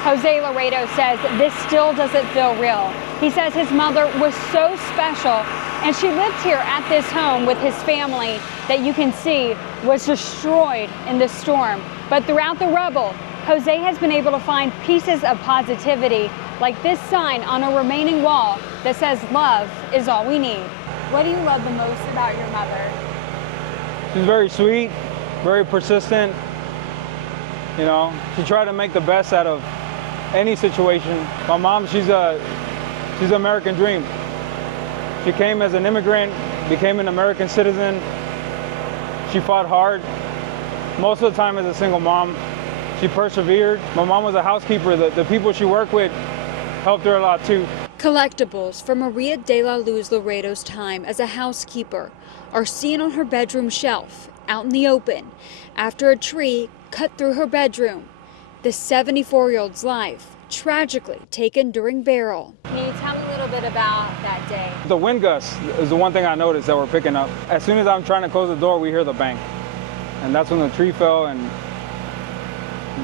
Jose Laredo says this still doesn't feel real. He says his mother was so special, and she lived here at this home with his family that you can see was destroyed in the storm. But throughout the rubble, Jose has been able to find pieces of positivity, like this sign on a remaining wall that says love is all we need. What do you love the most about your mother? She's very sweet, very persistent. You know, she tried to make the best out of any situation. My mom, she's the American dream. She came as an immigrant, became an American citizen. She fought hard. Most of the time as a single mom, she persevered. My mom was a housekeeper. The people she worked with helped her a lot too. Collectibles from Maria de la Luz Laredo's time as a housekeeper are seen on her bedroom shelf out in the open after a tree cut through her bedroom. The 74-year-old's life tragically taken during burial. Can you tell me a little bit about that day? The wind gusts is the one thing I noticed that we're picking up. As soon as I'm trying to close the door, we hear the bang. And that's when the tree fell, and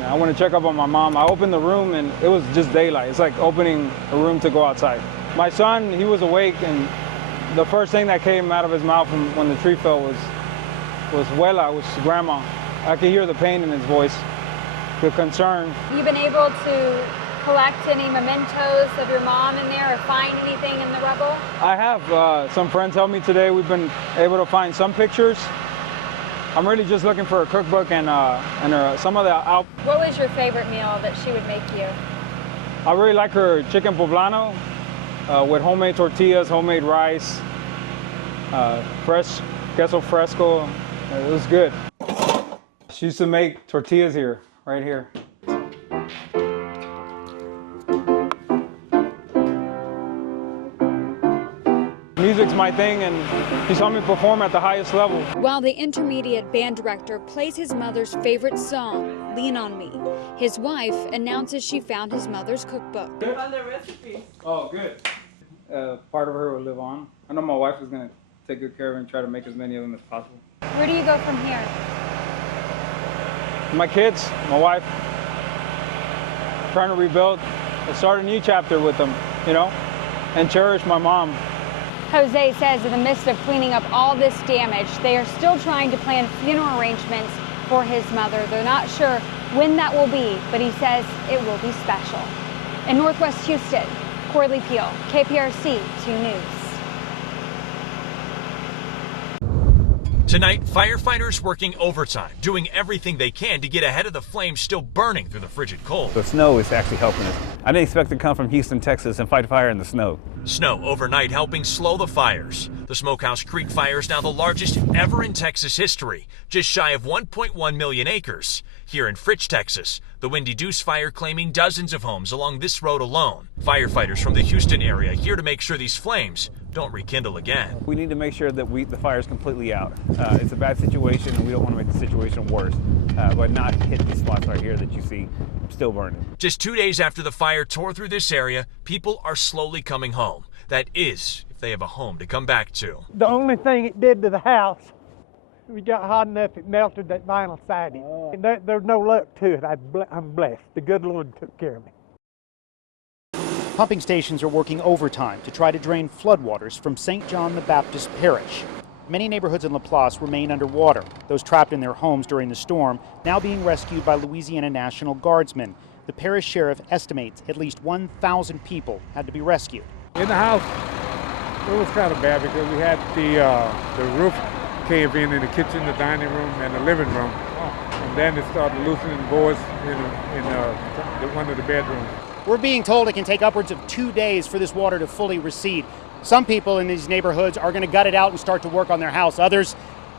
I went to check up on my mom. I opened the room and it was just daylight. It's like opening a room to go outside. My son, he was awake, and the first thing that came out of his mouth when the tree fell was Wela, which is grandma. I could hear the pain in his voice, the concern. You've been able to collect any mementos of your mom in there or find anything in the rubble? I have. Some friends helped me today. We've been able to find some pictures. I'm really just looking for a cookbook and some of the What was your favorite meal that she would make you? I really like her chicken poblano with homemade tortillas, homemade rice, fresh queso fresco. It was good. She used to make tortillas here, right here. Music's my thing, and she saw me perform at the highest level. While the intermediate band director plays his mother's favorite song, Lean on Me, his wife announces she found his mother's cookbook. Good on the recipes. Oh, good. Part of her will live on. I know my wife is going to take good care of her and try to make as many of them as possible. Where do you go from here? My kids, my wife, trying to rebuild, start a new chapter with them, you know, and cherish my mom. Jose says in the midst of cleaning up all this damage, they are still trying to plan funeral arrangements for his mother. They're not sure when that will be, but he says it will be special. In Northwest Houston, Corley Peel, KPRC 2 News. Tonight, firefighters working overtime, doing everything they can to get ahead of the flames still burning through the frigid cold. The snow is actually helping us. I didn't expect to come from Houston, Texas and fight fire in the snow. Snow overnight helping slow the fires. The Smokehouse Creek fire is now the largest ever in Texas history, just shy of 1.1 million acres. Here in Fritch, Texas, the Windy Deuce fire claiming dozens of homes along this road alone. Firefighters from the Houston area here to make sure these flames don't rekindle again. We need to make sure that the fire is completely out. It's a bad situation, and we don't want to make the situation worse, but not hit these spots right here that you see still burning. Just 2 days after the fire tore through this area, people are slowly coming home. That is, if they have a home to come back to. The only thing it did to the house, we got hot enough it melted that vinyl siding. There's no luck to it. I'm blessed. The good Lord took care of me. Pumping stations are working overtime to try to drain floodwaters from St. John the Baptist Parish. Many neighborhoods in Laplace remain underwater. Those trapped in their homes during the storm now being rescued by Louisiana National Guardsmen. The parish sheriff estimates at least 1,000 people had to be rescued. In the house, it was kind of bad because we had the roof cave in the kitchen, the dining room, and the living room. And then it started loosening boards in one of the bedrooms. We're being told it can take upwards of 2 days for this water to fully recede. Some people in these neighborhoods are going to gut it out and start to work on their house. Others,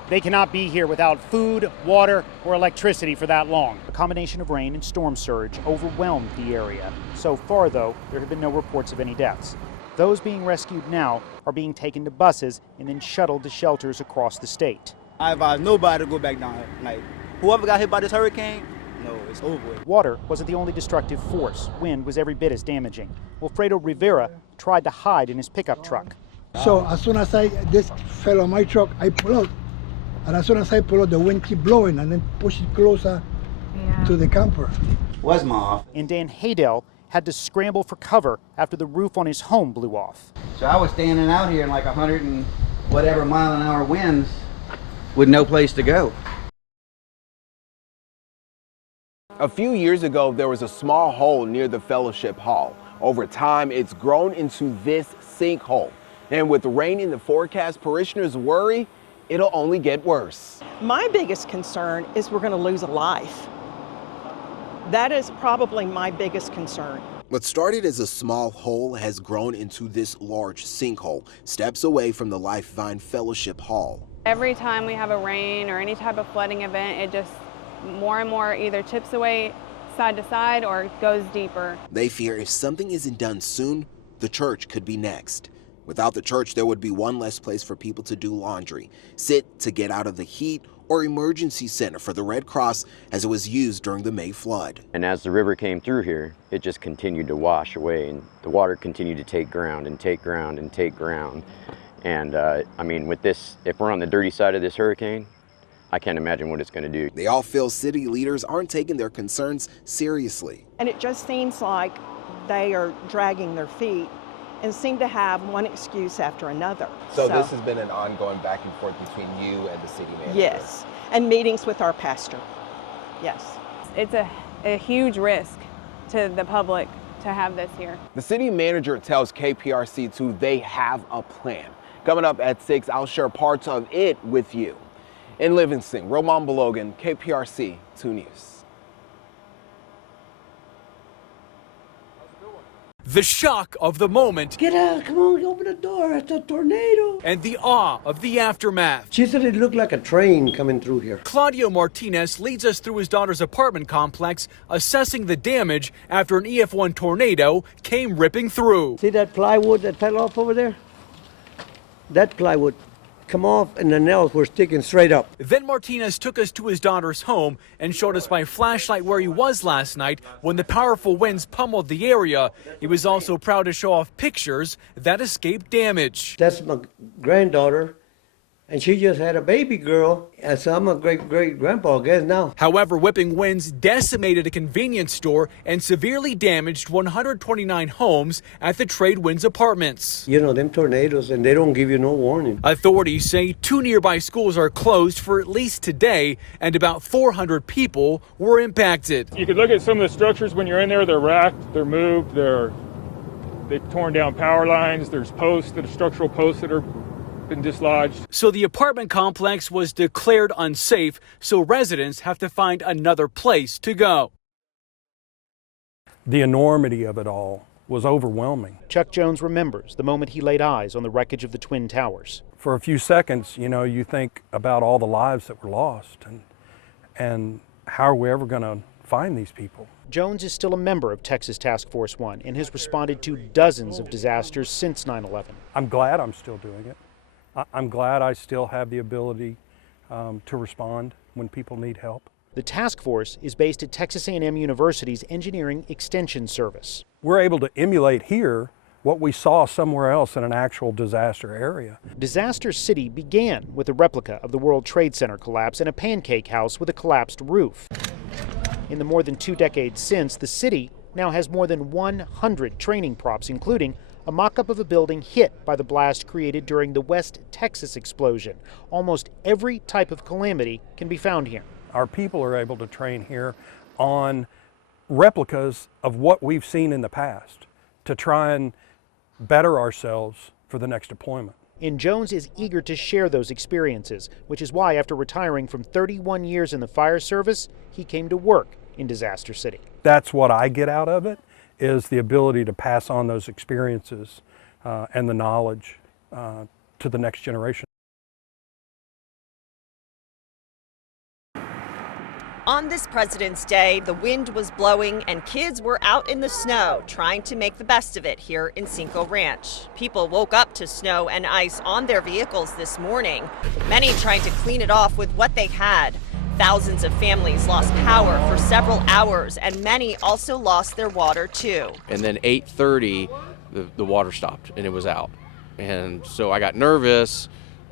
they cannot be here without food, water, or electricity for that long. A combination of rain and storm surge overwhelmed the area. So far, though, there have been no reports of any deaths. Those being rescued now are being taken to buses and then shuttled to shelters across the state. I advise nobody to go back down. Like, whoever got hit by this hurricane, no, it's over with. Water wasn't the only destructive force. Wind was every bit as damaging. Wilfredo Rivera tried to hide in his pickup truck. So as soon as this fell on my truck, I pull out. And as soon as I pull out, the wind keep blowing and then push it closer. Yeah. to the camper. Was my office. And Dan Haydell had to scramble for cover after the roof on his home blew off. So I was standing out here in like 100 and whatever mile-an-hour winds with no place to go. A few years ago, there was a small hole near the fellowship hall. Over time, it's grown into this sinkhole. And with rain in the forecast, parishioners worry it'll only get worse. My biggest concern is we're going to lose a life. That is probably my biggest concern. What started as a small hole has grown into this large sinkhole, steps away from the Lifeline Fellowship Hall. Every time we have a rain or any type of flooding event, it just more and more either chips away side to side or goes deeper. They fear if something isn't done soon, the church could be next. Without the church, there would be one less place for people to do laundry, sit to get out of the heat, or emergency center for the Red Cross as it was used during the May flood. And as the river came through here, it just continued to wash away, and the water continued to take ground and take ground and take ground. And I mean, with this, if we're on the dirty side of this hurricane, I can't imagine what it's going to do. They all feel city leaders aren't taking their concerns seriously. And it just seems like they are dragging their feet and seem to have one excuse after another. So this has been an ongoing back and forth between you and the city manager? Yes, and meetings with our pastor. Yes. It's a huge risk to the public to have this here. The city manager tells KPRC2 they have a plan. Coming up at 6, I'll share parts of it with you. In Livingston, Roman Balogan, KPRC 2 News. The shock of the moment. Get out, come on, open the door, it's a tornado. And the awe of the aftermath. She said it looked like a train coming through here. Claudio Martinez leads us through his daughter's apartment complex, assessing the damage after an EF1 tornado came ripping through. See that plywood that fell off over there? That plywood come off and the nails were sticking straight up. Then Martinez took us to his daughter's home and showed us by flashlight where he was last night when the powerful winds pummeled the area. He was also proud to show off pictures that escaped damage. That's my granddaughter, and she just had a baby girl, and so I'm a great-grandpa, I guess now. However, whipping winds decimated a convenience store and severely damaged 129 homes at the Tradewinds Apartments. You know, them tornadoes, and they don't give you no warning. Authorities say 2 nearby schools are closed for at least today, and about 400 people were impacted. You could look at some of the structures when you're in there. They're racked, they're moved, they've torn down power lines. There's posts, that are structural posts that are been dislodged. So the apartment complex was declared unsafe, so residents have to find another place to go. The enormity of it all was overwhelming. Chuck Jones remembers the moment he laid eyes on the wreckage of the Twin Towers. For a few seconds, you know, you think about all the lives that were lost and how are we ever going to find these people? Jones is still a member of Texas Task Force 1 and has responded to dozens of disasters since 9/11. I'm glad I'm still doing it. I'm glad I still have the ability to respond when people need help. The task force is based at Texas A&M University's Engineering Extension Service. We're able to emulate here what we saw somewhere else in an actual disaster area. Disaster City began with a replica of the World Trade Center collapse and a pancake house with a collapsed roof. In the more than 2 decades since, the city now has more than 100 training props, including a mock-up of a building hit by the blast created during the West Texas explosion. Almost every type of calamity can be found here. Our people are able to train here on replicas of what we've seen in the past to try and better ourselves for the next deployment. And Jones is eager to share those experiences, which is why after retiring from 31 years in the fire service, he came to work in Disaster City. That's what I get out of it, is the ability to pass on those experiences and the knowledge to the next generation. On this President's Day, the wind was blowing and kids were out in the snow trying to make the best of it here in Cinco Ranch. People woke up to snow and ice on their vehicles this morning, many trying to clean it off with what they had. Thousands of families lost power for several hours, and many also lost their water too. And then 8:30, the water stopped and it was out. And so I got nervous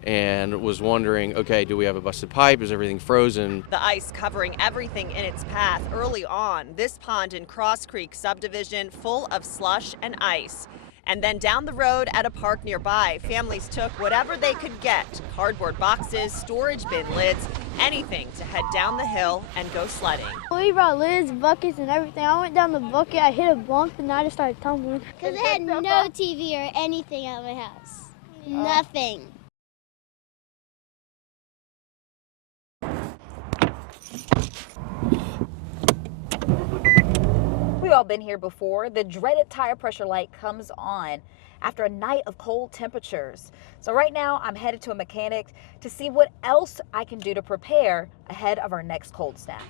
and was wondering, okay, do we have a busted pipe? Is everything frozen? The ice covering everything in its path early on. This pond in Cross Creek subdivision full of slush and ice. And then down the road at a park nearby, families took whatever they could get, cardboard boxes, storage bin lids, anything to head down the hill and go sledding. We brought lids, buckets, and everything. I went down the bucket, I hit a bump, and I just started tumbling. Because I had no TV or anything at my house. Nothing. We've all been here before. The dreaded tire pressure light comes on after a night of cold temperatures. So right now I'm headed to a mechanic to see what else I can do to prepare ahead of our next cold snap.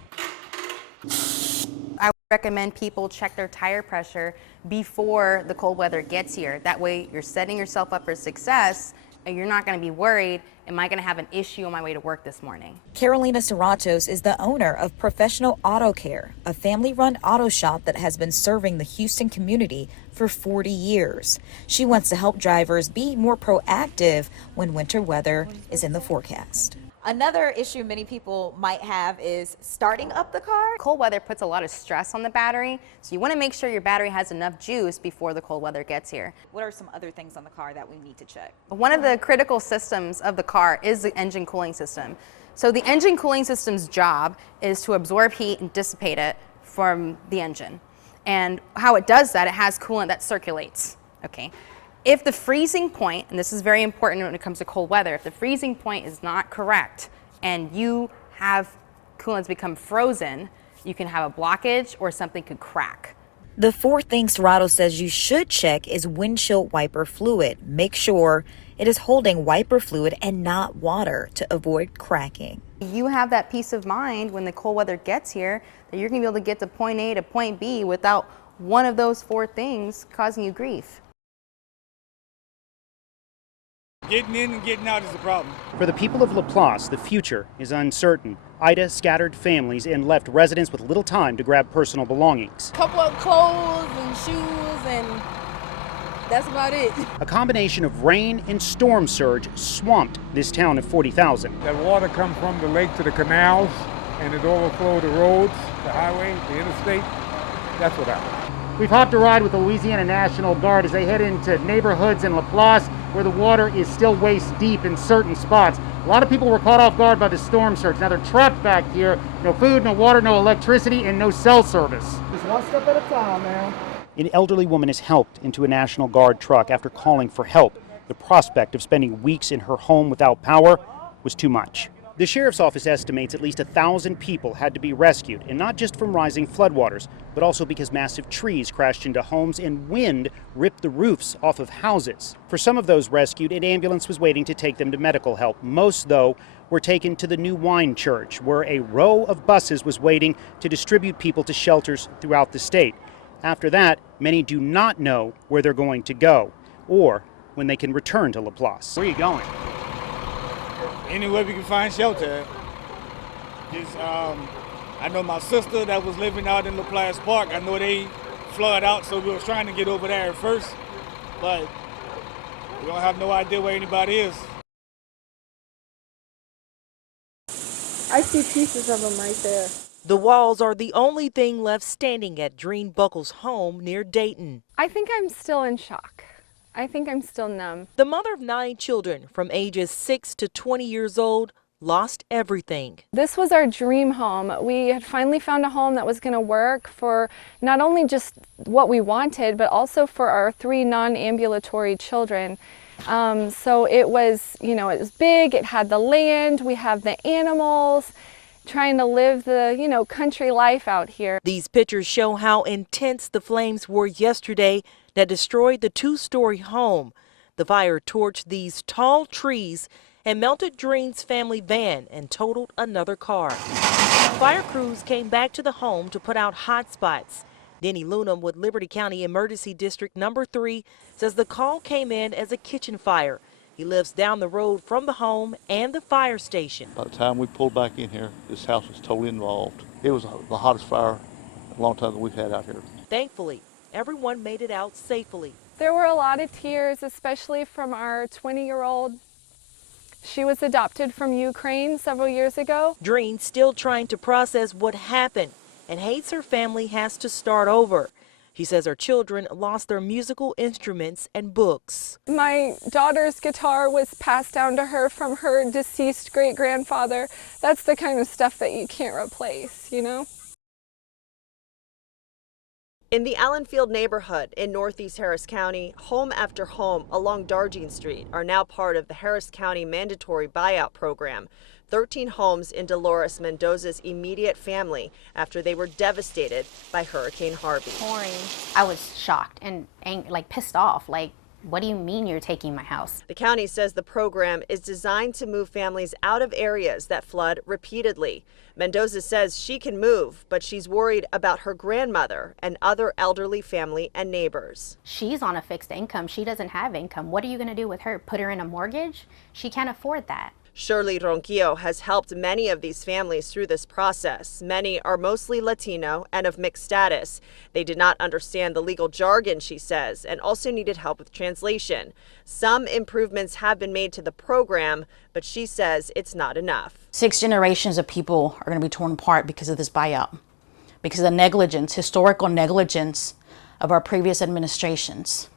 I would recommend people check their tire pressure before the cold weather gets here. That way you're setting yourself up for success and you're not going to be worried, am I going to have an issue on my way to work this morning? Carolina Serratos is the owner of Professional Auto Care, a family-run auto shop that has been serving the Houston community for 40 years. She wants to help drivers be more proactive when winter weather is in the forecast. Another issue many people might have is starting up the car. Cold weather puts a lot of stress on the battery, so you want to make sure your battery has enough juice before the cold weather gets here. What are some other things on the car that we need to check? One of the critical systems of the car is the engine cooling system. So the engine cooling system's job is to absorb heat and dissipate it from the engine. And how it does that, it has coolant that circulates, okay? If the freezing point, and this is very important when it comes to cold weather, if the freezing point is not correct and you have coolants become frozen, you can have a blockage or something could crack. The fourth thing Serrato says you should check is windshield wiper fluid. Make sure it is holding wiper fluid and not water to avoid cracking. You have that peace of mind when the cold weather gets here that you're going to be able to get to point A to point B without one of those four things causing you grief. Getting in and getting out is the problem. For the people of Laplace, the future is uncertain. Ida scattered families and left residents with little time to grab personal belongings. A couple of clothes and shoes, and that's about it. A combination of rain and storm surge swamped this town of 40,000. That water comes from the lake to the canals, and it overflowed the roads, the highway, the interstate. That's what happened. We've hopped a ride with the Louisiana National Guard as they head into neighborhoods in Laplace where the water is still waist deep in certain spots. A lot of people were caught off guard by the storm surge. Now they're trapped back here. No food, no water, no electricity, and no cell service. Just one step at a time, man. An elderly woman is helped into a National Guard truck after calling for help. The prospect of spending weeks in her home without power was too much. The sheriff's office estimates at least 1,000 people had to be rescued, and not just from rising floodwaters, but also because massive trees crashed into homes and wind ripped the roofs off of houses. For some of those rescued, an ambulance was waiting to take them to medical help. Most, though, were taken to the New Wine Church, where a row of buses was waiting to distribute people to shelters throughout the state. After that, many do not know where they're going to go, or when they can return to Laplace. Where are you going? Anywhere we can find shelter. I know my sister that was living out in Laplace Park. I know they flood out, so we were trying to get over there at first, but we don't have no idea where anybody is. I see pieces of them right there. The walls are the only thing left standing at Dreen Buckles' home near Dayton. I think I'm still in shock. I think I'm still numb. The mother of 9 children from ages 6 to 20 years old lost everything. This was our dream home. We had finally found a home that was going to work for not only just what we wanted, but also for our 3 non-ambulatory children. So it was, it was big, it had the land, we have the animals, trying to live the, country life out here. These pictures show how intense the flames were yesterday that destroyed the 2-story home. The fire torched these tall trees and melted Dreen's family van and totaled another car. Fire crews came back to the home to put out hot spots. Denny Lunam with Liberty County Emergency District Number 3 says the call came in as a kitchen fire. He lives down the road from the home and the fire station. By the time we pulled back in here, this house was totally involved. It was the hottest fire in a long time that we've had out here. Thankfully, everyone made it out safely. There were a lot of tears, especially from our 20-year-old She was adopted from Ukraine several years ago. Dreen's still trying to process what happened and hates her family has to start over. She says her children lost their musical instruments and books. My daughter's guitar was passed down to her from her deceased great-grandfather. That's the kind of stuff that you can't replace, you know? In the Allenfield neighborhood in northeast Harris County, home after home along Darjean Street are now part of the Harris County Mandatory Buyout Program. 13 homes in Dolores Mendoza's immediate family after they were devastated by Hurricane Harvey. I was shocked and pissed off. What do you mean you're taking my house? The county says the program is designed to move families out of areas that flood repeatedly. Mendoza says she can move, but she's worried about her grandmother and other elderly family and neighbors. She's on a fixed income. She doesn't have income. What are you going to do with her? Put her in a mortgage? She can't afford that. Shirley Ronquillo has helped many of these families through this process. Many are mostly Latino and of mixed status. They did not understand the legal jargon, she says, and also needed help with translation. Some improvements have been made to the program, but she says it's not enough. 6 generations of people are going to be torn apart because of this buyout, because of the negligence, historical negligence of our previous administrations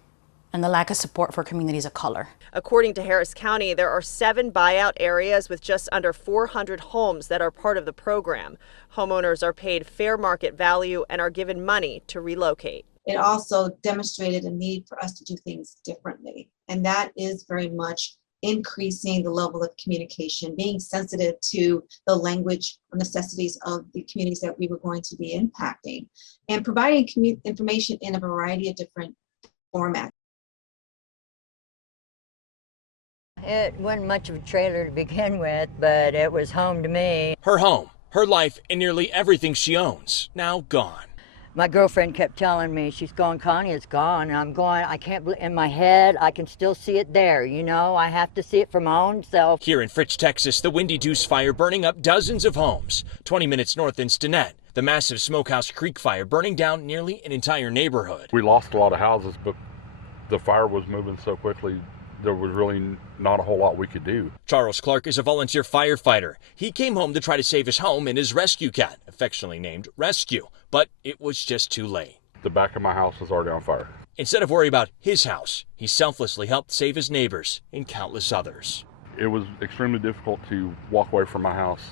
and the lack of support for communities of color. According to Harris County, there are 7 buyout areas with just under 400 homes that are part of the program. Homeowners are paid fair market value and are given money to relocate. It also demonstrated a need for us to do things differently, and that is very much increasing the level of communication, being sensitive to the language or necessities of the communities that we were going to be impacting, and providing information in a variety of different formats. It wasn't much of a trailer to begin with, but it was home to me. Her home, her life, and nearly everything she owns, now gone. My girlfriend kept telling me, she's going, Connie, it's gone. And I'm going, I can't believe, in my head, I can still see it there. You know, I have to see it for my own self. Here in Fritch, Texas, the Windy Deuce fire burning up dozens of homes. 20 minutes north in Stinnett, the massive Smokehouse Creek fire burning down nearly an entire neighborhood. We lost a lot of houses, but the fire was moving so quickly, there was really not a whole lot we could do. Charles Clark is a volunteer firefighter. He came home to try to save his home and his rescue cat, affectionately named Rescue, but it was just too late. The back of my house was already on fire. Instead of worrying about his house, he selflessly helped save his neighbors and countless others. It was extremely difficult to walk away from my house,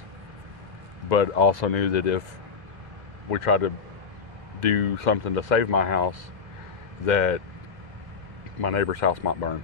but also knew that if we tried to do something to save my house, that my neighbor's house might burn.